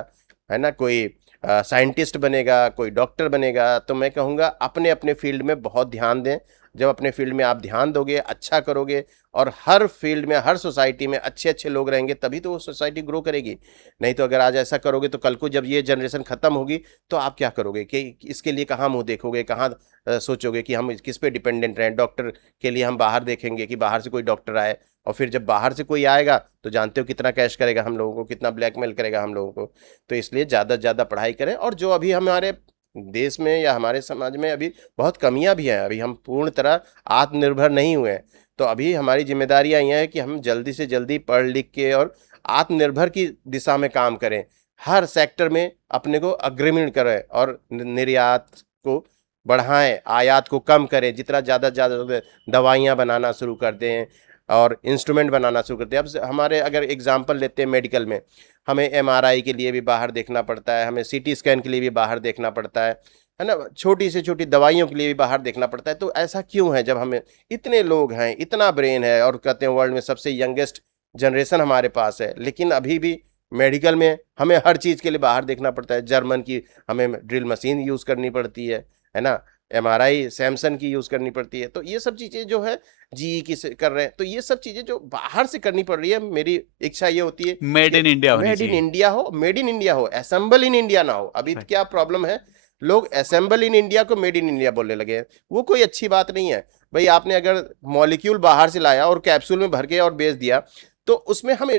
है ना, कोई साइंटिस्ट बनेगा, कोई डॉक्टर बनेगा। तो मैं कहूँगा अपने अपने फील्ड में बहुत ध्यान दें। जब अपने फील्ड में आप ध्यान दोगे, अच्छा करोगे, और हर फील्ड में, हर सोसाइटी में अच्छे अच्छे लोग रहेंगे, तभी तो वो सोसाइटी ग्रो करेगी। नहीं तो अगर आज ऐसा करोगे तो कल को जब ये जनरेशन खत्म होगी तो आप क्या करोगे, कि इसके लिए कहाँ मुंह देखोगे, कहाँ सोचोगे कि हम किस पे डिपेंडेंट रहें। डॉक्टर के लिए हम बाहर देखेंगे कि बाहर से कोई डॉक्टर आए, और फिर जब बाहर से कोई आएगा तो जानते हो कितना कैश करेगा हम लोगों को, कितना ब्लैकमेल करेगा हम लोगों को। तो इसलिए ज़्यादा से ज़्यादा पढ़ाई करें। और जो अभी हमारे देश में या हमारे समाज में अभी बहुत कमियां भी हैं, अभी हम पूर्ण तरह आत्मनिर्भर नहीं हुए हैं, तो अभी हमारी जिम्मेदारियां ये हैं कि हम जल्दी से जल्दी पढ़ लिख के और आत्मनिर्भर की दिशा में काम करें। हर सेक्टर में अपने को अग्रणी करें और निर्यात को बढ़ाएं, आयात को कम करें, जितना ज़्यादा ज़्यादा दवाइयाँ बनाना शुरू कर दें और इंस्ट्रूमेंट बनाना शुरू कर दें। अब हमारे अगर एग्जांपल लेते हैं मेडिकल में, हमें एमआरआई के लिए भी बाहर देखना पड़ता है, हमें सीटी स्कैन के लिए भी बाहर देखना पड़ता है ना, छोटी से छोटी दवाइयों के लिए भी बाहर देखना पड़ता है। तो ऐसा क्यों है, जब हमें इतने लोग हैं, इतना ब्रेन है, और कहते हैं वर्ल्ड में सबसे यंगेस्ट जनरेशन हमारे पास है, लेकिन अभी भी मेडिकल में हमें हर चीज़ के लिए बाहर देखना पड़ता है। जर्मन की हमें ड्रिल मशीन यूज़ करनी पड़ती है ना, एमआरआई सैमसंग की यूज़ करनी पड़ती है। तो ये सब चीज़ें जो है जीई की से कर रहे हैं, तो ये सब चीज़ें जो बाहर से करनी पड़ रही है, मेरी इच्छा ये होती है मेड कि इन इंडिया होनी मेड इन चाहिए। इंडिया हो, मेड इन इंडिया हो, असेंबल इन इंडिया ना हो। अभी Right. क्या प्रॉब्लम है, लोग असेंबल इन इंडिया को मेड इन इंडिया बोलने लगे हैं। वो कोई अच्छी बात नहीं है भाई। आपने अगर मॉलिक्यूल बाहर से लाया और कैप्सूल में भर के और बेच दिया, तो उसमें हम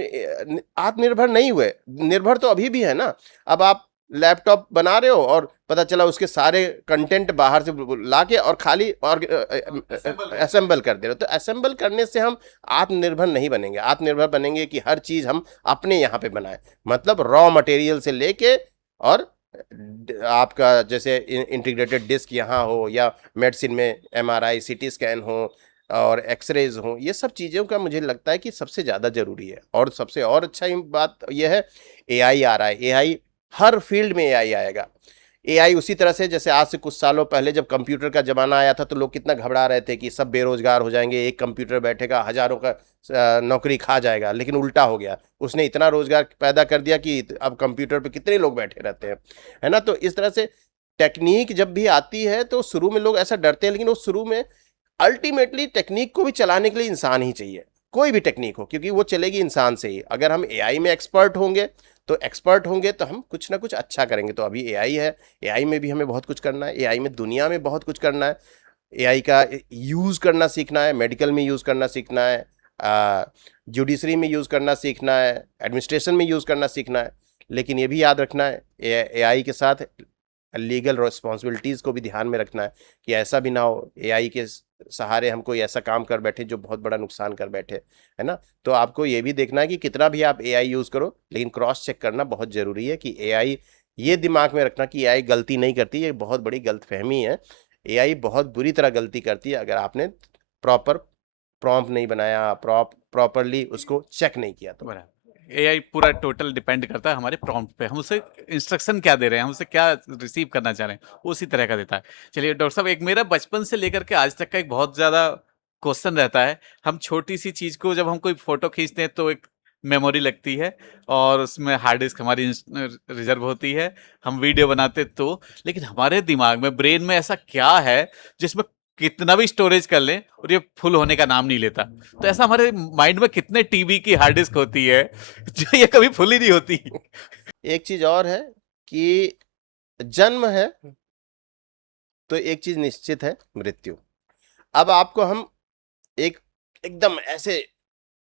आत्मनिर्भर नहीं हुए। निर्भर तो अभी भी है ना। अब आप लैपटॉप बना रहे हो और पता चला उसके सारे कंटेंट बाहर से ला के और खाली और असेंबल कर दे रहे हो। तो असेंबल करने से हम आत्मनिर्भर नहीं बनेंगे। आत्मनिर्भर बनेंगे कि हर चीज़ हम अपने यहाँ पे बनाएं, मतलब रॉ मटेरियल से लेके, और आपका जैसे इंटीग्रेटेड डिस्क यहाँ हो, या मेडिसिन में एमआरआई सीटी स्कैन हो और एक्सरेज हो, ये सब चीज़ों का मुझे लगता है कि सबसे ज़्यादा ज़रूरी है। और सबसे और अच्छा बात यह है, एआई आ रहा है। एआई हर फील्ड में एआई आएगा। एआई उसी तरह से जैसे आज से कुछ सालों पहले जब कंप्यूटर का ज़माना आया था तो लोग कितना घबरा रहे थे कि सब बेरोजगार हो जाएंगे, एक कंप्यूटर बैठेगा हज़ारों का नौकरी खा जाएगा। लेकिन उल्टा हो गया, उसने इतना रोजगार पैदा कर दिया कि अब कंप्यूटर पे कितने लोग बैठे रहते हैं, है ना। तो इस तरह से टेक्निक जब भी आती है तो शुरू में लोग ऐसा डरते हैं, लेकिन वो शुरू में अल्टीमेटली टेक्निक को भी चलाने के लिए इंसान ही चाहिए। कोई भी टेक्निक हो, क्योंकि वो चलेगी इंसान से ही। अगर हम एआई में एक्सपर्ट होंगे तो हम कुछ ना कुछ अच्छा करेंगे। तो अभी एआई है, एआई में भी हमें बहुत कुछ करना है, एआई में दुनिया में बहुत कुछ करना है, एआई का यूज़ करना सीखना है, मेडिकल में यूज़ करना सीखना है, जुडिशरी में यूज़ करना सीखना है, एडमिनिस्ट्रेशन में यूज़ करना सीखना है। लेकिन ये भी याद रखना है, एआई के साथ लीगल रिस्पॉन्सिबिलिटीज़ को भी ध्यान में रखना है कि ऐसा भी ना हो एआई के सहारे हम कोई ऐसा काम कर बैठे जो बहुत बड़ा नुकसान कर बैठे, है ना। तो आपको ये भी देखना है कि कितना भी आप एआई यूज़ करो, लेकिन क्रॉस चेक करना बहुत ज़रूरी है कि एआई, ये दिमाग में रखना कि एआई गलती नहीं करती, ये बहुत बड़ी गलतफहमी है। एआई बहुत बुरी तरह गलती करती है अगर आपने प्रॉपर प्रॉम्प्ट नहीं बनाया, प्रॉपरली उसको चेक नहीं किया तो। बराबर। एआई पूरा टोटल डिपेंड करता है हमारे प्रॉम्प्ट पे, हम उसे इंस्ट्रक्शन क्या दे रहे हैं, हम उसे क्या रिसीव करना चाह रहे हैं, वो उसी तरह का देता है। चलिए डॉक्टर साहब, एक मेरा बचपन से लेकर के आज तक का एक बहुत ज़्यादा क्वेश्चन रहता है। हम छोटी सी चीज़ को जब हम कोई फ़ोटो खींचते हैं तो एक मेमोरी लगती है और उसमें हार्ड डिस्क हमारी रिज़र्व होती है, हम वीडियो बनाते तो। लेकिन हमारे दिमाग में, ब्रेन में ऐसा क्या है जिसमें कितना भी स्टोरेज कर लें और ये फुल होने का नाम नहीं लेता? तो ऐसा हमारे माइंड में कितने टीबी की हार्ड डिस्क होती है जो ये कभी फुल ही नहीं होती? एक चीज़ और है कि जन्म है तो एक चीज़ निश्चित है, मृत्यु। अब आपको हम एक एकदम ऐसे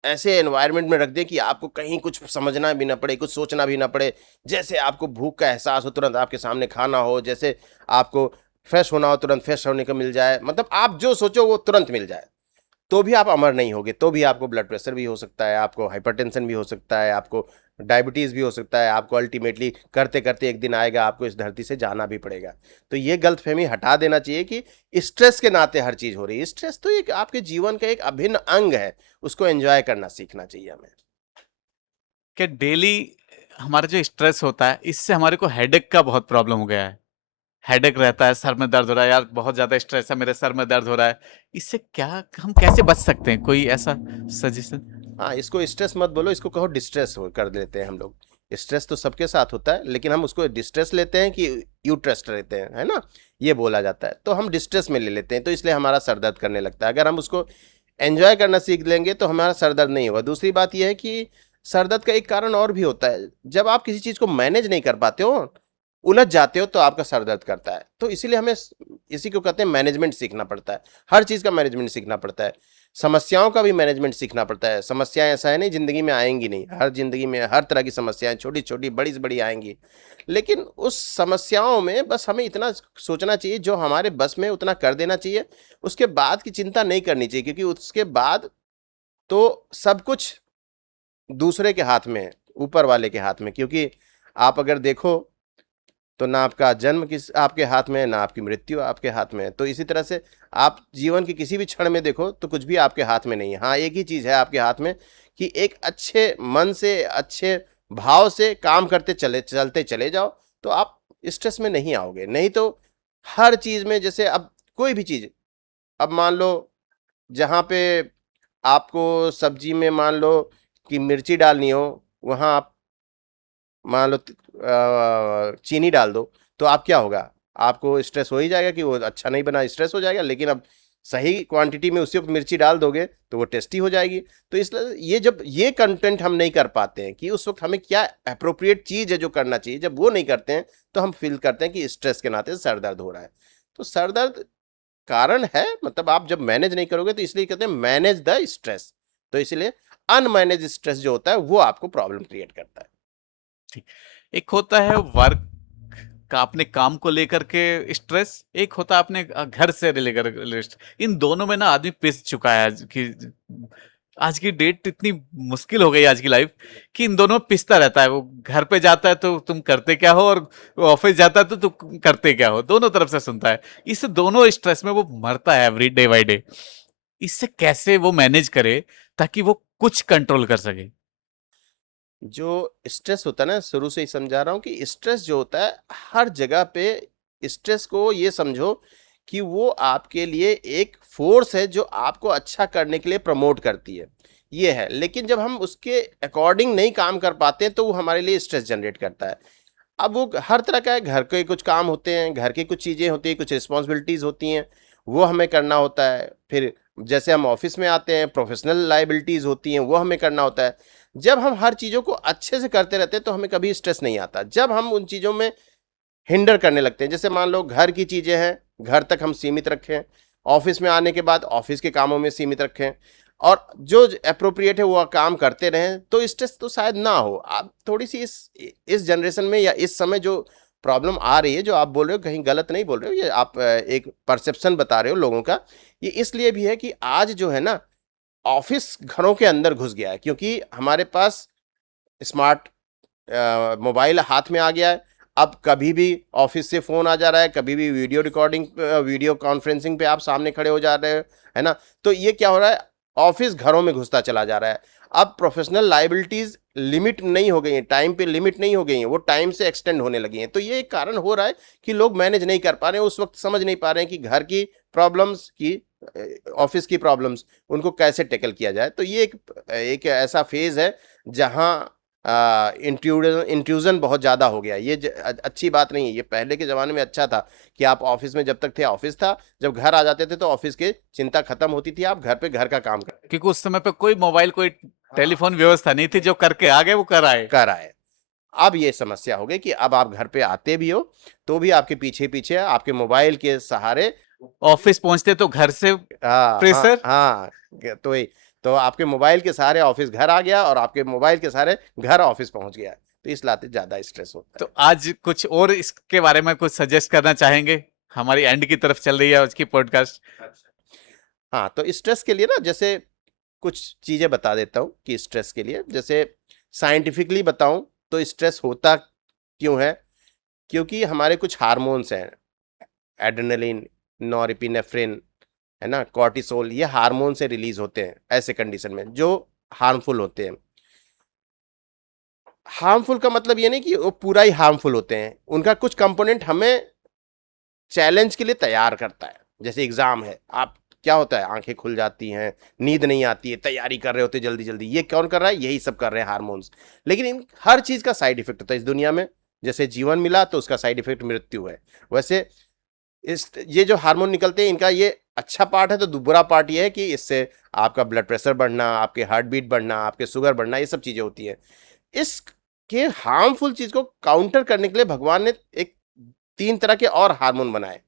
ऐसे एनवायरनमेंट में रख दें कि आपको कहीं कुछ समझना भी ना पड़े, कुछ सोचना भी ना पड़े। जैसे आपको भूख का एहसास हो, तुरंत आपके सामने खाना हो, जैसे आपको फ्रेश होना हो, तुरंत फ्रेश होने को मिल जाए, मतलब आप जो सोचो वो तुरंत मिल जाए। तो भी आप अमर नहीं होगे, तो भी आपको ब्लड प्रेशर भी हो सकता है, आपको हाइपरटेंशन भी हो सकता है, आपको डायबिटीज़ भी हो सकता है, आपको अल्टीमेटली करते-करते एक दिन आएगा आपको इस धरती से जाना भी पड़ेगा। तो ये गलतफ़हमी हटा देना चाहिए कि स्ट्रेस के नाते हर चीज़ हो रही है। स्ट्रेस तो एक आपके जीवन का एक अभिन्न अंग है, उसको एन्जॉय करना सीखना चाहिए हमें। कि डेली हमारा जो स्ट्रेस होता है, इससे हमारे को हेडेक का बहुत प्रॉब्लम हो गया है। हेडेक रहता है, सर में दर्द हो रहा है, यार बहुत ज़्यादा स्ट्रेस है, मेरे सर में दर्द हो रहा है। इससे क्या, हम कैसे बच सकते हैं? कोई ऐसा सजेशन? हाँ, इसको स्ट्रेस मत बोलो, इसको कहो डिस्ट्रेस हो कर देते हैं हम लोग। स्ट्रेस तो सबके साथ होता है, लेकिन हम उसको डिस्ट्रेस लेते हैं कि यूट्रस्ट रहते हैं, है ना? ये बोला जाता है। तो हम डिस्ट्रेस में ले लेते हैं, तो इसलिए हमारा सर दर्द करने लगता है। अगर हम उसको एन्जॉय करना सीख लेंगे, तो हमारा सर दर्द नहीं होगा। दूसरी बात ये है कि सर दर्द का एक कारण और भी होता है। जब आप किसी चीज़ को मैनेज नहीं कर पाते हो, उलझ जाते हो, तो आपका सर दर्द करता है। तो इसीलिए हमें इसी को कहते हैं मैनेजमेंट सीखना पड़ता है। हर चीज़ का मैनेजमेंट सीखना पड़ता है। समस्याओं का भी मैनेजमेंट सीखना पड़ता है। समस्याएँ ऐसा है नहीं ज़िंदगी में आएँगी नहीं, हर ज़िंदगी में हर तरह की समस्याएँ छोटी-छोटी, बड़ी से बड़ी आएँगी। लेकिन उस समस्याओं में बस हमें इतना सोचना चाहिए, जो हमारे बस में उतना कर देना चाहिए। उसके बाद की चिंता नहीं करनी चाहिए, क्योंकि उसके बाद तो सब कुछ दूसरे के हाथ में है, ऊपर वाले के हाथ में। क्योंकि आप अगर देखो तो ना आपका जन्म आपके हाथ में है, ना आपकी मृत्यु आपके हाथ में है। तो इसी तरह से आप जीवन के किसी भी क्षण में देखो तो कुछ भी आपके हाथ में नहीं है। हाँ, एक ही चीज़ है आपके हाथ में कि एक अच्छे मन से, अच्छे भाव से काम करते चलते चले जाओ, तो आप स्ट्रेस में नहीं आओगे। नहीं तो हर चीज़ में, जैसे अब कोई भी चीज़, अब मान लो जहाँ पे आपको सब्जी में मान लो कि मिर्ची डालनी हो, वहाँ आप मान लो चीनी डाल दो, तो आप क्या होगा? आपको स्ट्रेस हो ही जाएगा कि वो अच्छा नहीं बना, स्ट्रेस हो जाएगा। लेकिन अब सही क्वांटिटी में उसी वक़्त मिर्ची डाल दोगे, तो वो टेस्टी हो जाएगी। तो इसलिए ये जब ये कंटेंट हम नहीं कर पाते हैं कि उस वक़्त हमें क्या एप्रोप्रिएट चीज़ है जो करना चाहिए, जब वो नहीं करते हैं, तो हम फ़ील करते हैं कि स्ट्रेस के नाते सर दर्द हो रहा है। तो सर दर्द कारण है, मतलब आप जब मैनेज नहीं करोगे, तो इसलिए कहते हैं मैनेज द स्ट्रेस। तो इसलिए अनमैनेज स्ट्रेस जो होता है, वो आपको प्रॉब्लम क्रिएट करता है। ठीक। एक होता है वर्क का, अपने काम को लेकर के स्ट्रेस, एक होता है अपने घर से रिलेटेड। इन दोनों में ना आदमी पिस चुका है आज की, आज की डेट इतनी मुश्किल हो गई आज की लाइफ कि इन दोनों में पिसता रहता है। वो घर पे जाता है तो तुम करते क्या हो, और ऑफिस जाता है तो तुम करते क्या हो, दोनों तरफ से सुनता है। इस दोनों स्ट्रेस में वो मरता है एवरी डे बाई डे। इससे कैसे वो मैनेज करे ताकि वो कुछ कंट्रोल कर सके? जो स्ट्रेस होता है ना, शुरू से ही समझा रहा हूँ कि स्ट्रेस जो होता है हर जगह पे, स्ट्रेस को ये समझो कि वो आपके लिए एक फोर्स है जो आपको अच्छा करने के लिए प्रमोट करती है, ये है। लेकिन जब हम उसके अकॉर्डिंग नहीं काम कर पाते हैं, तो वो हमारे लिए स्ट्रेस जनरेट करता है। अब वो हर तरह का है, घर के कुछ काम होते हैं, घर की कुछ चीज़ें होती हैं, कुछ रिस्पॉन्सिबिलिटीज़ होती हैं, वो हमें करना होता है। फिर जैसे हम ऑफिस में आते हैं, प्रोफेशनल लाइबिलिटीज होती हैं, वो हमें करना होता है। जब हम हर चीज़ों को अच्छे से करते रहते हैं तो हमें कभी स्ट्रेस नहीं आता। जब हम उन चीज़ों में हिंडर करने लगते हैं, जैसे मान लो घर की चीज़ें हैं, घर तक हम सीमित रखें, ऑफिस में आने के बाद ऑफिस के कामों में सीमित रखें, और जो एप्रोप्रिएट है वो काम करते रहें, तो स्ट्रेस तो शायद ना हो। आप थोड़ी सी इस जनरेशन में या इस समय जो प्रॉब्लम आ रही है, जो आप बोल रहे हो, कहीं गलत नहीं बोल रहे हो, ये आप एक परसेप्शन बता रहे हो लोगों का। ये इसलिए भी है कि आज जो है ना, ऑफिस घरों के अंदर घुस गया है, क्योंकि हमारे पास स्मार्ट मोबाइल हाथ में आ गया है। अब कभी भी ऑफिस से फ़ोन आ जा रहा है, कभी भी वीडियो रिकॉर्डिंग वीडियो कॉन्फ्रेंसिंग पे आप सामने खड़े हो जा रहे हो, है ना? तो ये क्या हो रहा है, ऑफिस घरों में घुसता चला जा रहा है। अब प्रोफेशनल लायबिलिटीज़ लिमिट नहीं हो गई हैं, टाइम पे लिमिट नहीं हो गई हैं, वो टाइम से एक्सटेंड होने लगी हैं। तो ये एक कारण हो रहा है कि लोग मैनेज नहीं कर पा रहे हैं, उस वक़्त समझ नहीं पा रहे हैं कि घर की प्रॉब्लम्स की ऑफिस की प्रॉब्लम्स, उनको कैसे टैकल किया जाए। तो ये एक एक ऐसा फ़ेज़ है जहाँ इंट्रूजन बहुत ज़्यादा हो गया। ये अच्छी बात नहीं है। ये पहले के ज़माने में अच्छा था कि आप ऑफिस में जब तक थे ऑफिस था, जब घर आ जाते थे तो ऑफिस की चिंता खत्म होती थी, आप घर पे घर का काम क्योंकि उस समय पे कोई मोबाइल, कोई टेलीफोन व्यवस्था नहीं थी, जो करके आ गए वो कर आए। कर आए। अब ये समस्या हो गई कि अब आप घर पे आते भी हो तो भी आपके पीछे पीछे आपके मोबाइल के सहारे ऑफिस पहुंचते तो घर से हाँ प्रेशर। हाँ, तो ये, तो आपके मोबाइल के सहारे ऑफिस घर आ गया और आपके मोबाइल के सहारे घर ऑफिस पहुंच गया, तो इस लाते ज्यादा स्ट्रेस होता तो है। आज कुछ और इसके बारे में कुछ सजेस्ट करना चाहेंगे? हमारी एंड की तरफ चल रही है आज की पॉडकास्ट। हाँ, तो स्ट्रेस के लिए ना, जैसे कुछ चीजें बता देता हूँ कि स्ट्रेस के लिए, जैसे साइंटिफिकली बताऊं तो स्ट्रेस होता क्यों है, क्योंकि हमारे कुछ हार्मोन्स हैं, एड्रेनलिन, नॉरएपिनेफ्रिन, है ना, कॉर्टिसोल, ये हार्मोन से रिलीज होते हैं ऐसे कंडीशन में जो हार्मफुल होते हैं। हार्मफुल का मतलब ये नहीं कि वो पूरा ही हार्मफुल होते हैं, उनका कुछ कंपोनेंट हमें चैलेंज के लिए तैयार करता है। जैसे एग्जाम है, आप क्या होता है, आंखें खुल जाती हैं, नींद नहीं आती है, तैयारी कर रहे होते जल्दी जल्दी, ये कौन कर रहा है, यही सब कर रहे हैं हार्मोन्स। लेकिन इन हर चीज का साइड इफेक्ट होता है इस दुनिया में। जैसे जीवन मिला तो उसका साइड इफेक्ट मृत्यु है, वैसे इस ये जो हार्मोन निकलते हैं, इनका ये अच्छा पार्ट है, तो बुरा पार्ट ये है कि इससे आपका ब्लड प्रेशर बढ़ना, आपके हार्ट बीट बढ़ना, आपके शुगर बढ़ना, ये सब चीजें होती है। इसके हार्मफुल चीज को काउंटर करने के लिए भगवान ने एक 3 तरह के और हार्मोन बनाए।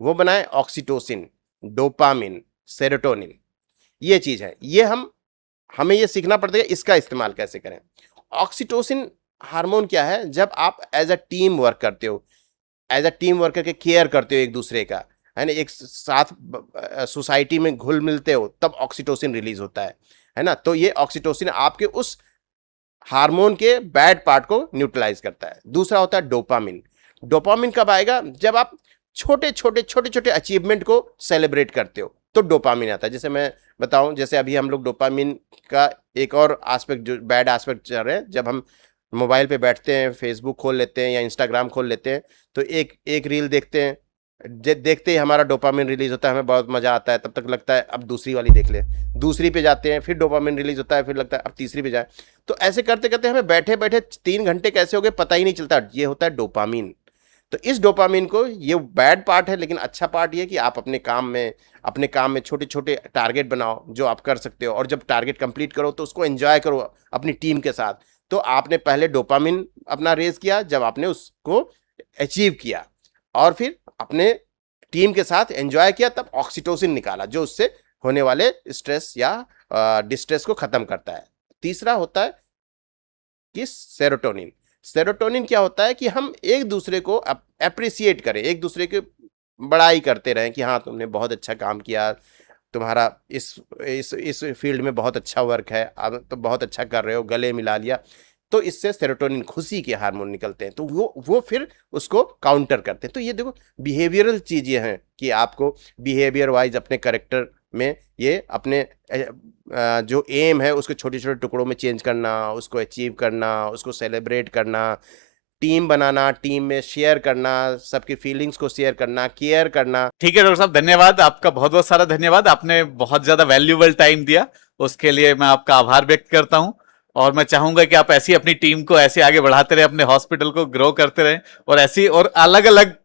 वो बनाए ऑक्सीटोसिन, डोपामिन, सेरोटोनिन। ये चीज है, ये हमें ये सीखना पड़ता है इसका इस्तेमाल कैसे करें। ऑक्सीटोसिन हार्मोन क्या है, जब आप एज अ टीम वर्क करते हो, एज अ टीम वर्कर के केयर करते हो एक दूसरे का, है ना, एक साथ सोसाइटी में घुल मिलते हो, तब ऑक्सीटोसिन रिलीज होता है ना। तो ये ऑक्सीटोसिन आपके उस हार्मोन के बैड पार्ट को न्यूट्रलाइज करता है। दूसरा होता है डोपामिन। डोपामिन कब आएगा, जब आप छोटे छोटे अचीवमेंट को सेलिब्रेट करते हो, तो डोपामिन आता है। जैसे मैं बताऊं, जैसे अभी हम लोग डोपामिन का एक और एस्पेक्ट, जो बैड एस्पेक्ट चल रहे हैं, जब हम मोबाइल पे बैठते हैं, फेसबुक खोल लेते हैं या इंस्टाग्राम खोल लेते हैं, तो एक एक रील देखते हैं, देखते ही हमारा डोपामिन रिलीज होता है, हमें बहुत मजा आता है, तब तक लगता है अब दूसरी वाली देख ले, दूसरी पे जाते हैं, फिर डोपामिन रिलीज होता है, फिर लगता है अब तीसरी पे जाए। तो ऐसे करते करते हमें बैठे बैठे 3 घंटे कैसे हो गए पता ही नहीं चलता, ये होता है डोपामिन। तो इस डोपामिन को, ये बैड पार्ट है, लेकिन अच्छा पार्ट ये कि आप अपने काम में छोटे छोटे टारगेट बनाओ जो आप कर सकते हो, और जब टारगेट कंप्लीट करो तो उसको एंजॉय करो अपनी टीम के साथ। तो आपने पहले डोपामिन अपना रेज किया जब आपने उसको अचीव किया, और फिर अपने टीम के साथ एंजॉय किया, तब ऑक्सीटोसिन निकाला जो उससे होने वाले स्ट्रेस या डिस्ट्रेस को खत्म करता है। तीसरा होता है कि सेरोटोनिन। सेरोटोनिन क्या होता है कि हम एक दूसरे को अप्रिसिएट करें, एक दूसरे की बड़ाई करते रहें कि हाँ तुमने बहुत अच्छा काम किया, तुम्हारा इस फील्ड में बहुत अच्छा वर्क है, अब तो बहुत अच्छा कर रहे हो, गले मिला लिया। तो इससे सेरोटोनिन, खुशी के हार्मोन निकलते हैं, तो वो फिर उसको काउंटर करते हैं। तो ये देखो बिहेवियरल चीजें हैं कि आपको बिहेवियर वाइज अपने करेक्टर में ये अपने जो एम है उसको छोटे छोटे टुकड़ों में चेंज करना, उसको अचीव करना, उसको सेलिब्रेट करना, टीम बनाना, टीम में शेयर करना, सबकी फीलिंग्स को शेयर करना, केयर करना। ठीक है डॉक्टर साहब, धन्यवाद आपका, बहुत बहुत सारा धन्यवाद। आपने बहुत ज्यादा वैल्यूएबल टाइम दिया, उसके लिए मैं आपका आभार व्यक्त करता हूं। और मैं चाहूंगा कि आप ऐसी अपनी टीम को ऐसे आगे बढ़ाते रहे, अपने हॉस्पिटल को ग्रो करते रहें, और ऐसी और अलग अलग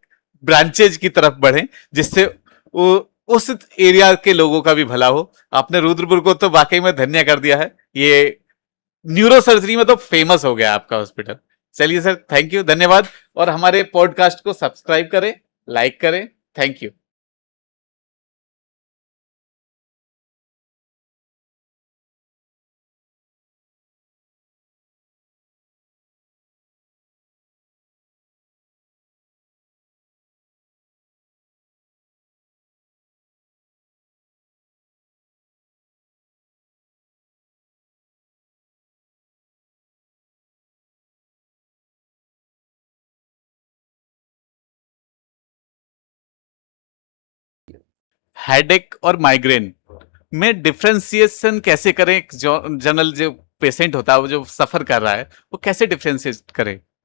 ब्रांचेज की तरफ बढ़ें, जिससे वो उस एरिया के लोगों का भी भला हो। आपने रुद्रपुर को तो वाकई में धन्य कर दिया है। ये न्यूरो सर्जरी में तो फेमस हो गया आपका हॉस्पिटल। चलिए सर, थैंक यू, धन्यवाद। और हमारे पॉडकास्ट को सब्सक्राइब करें, लाइक करें। Thank you. हेडेक और माइग्रेन में डिफरेंशिएशन कैसे करें? जो जनरल जो पेशेंट होता है, वो जो सफर कर रहा है, वो कैसे डिफरेंशिएट करे?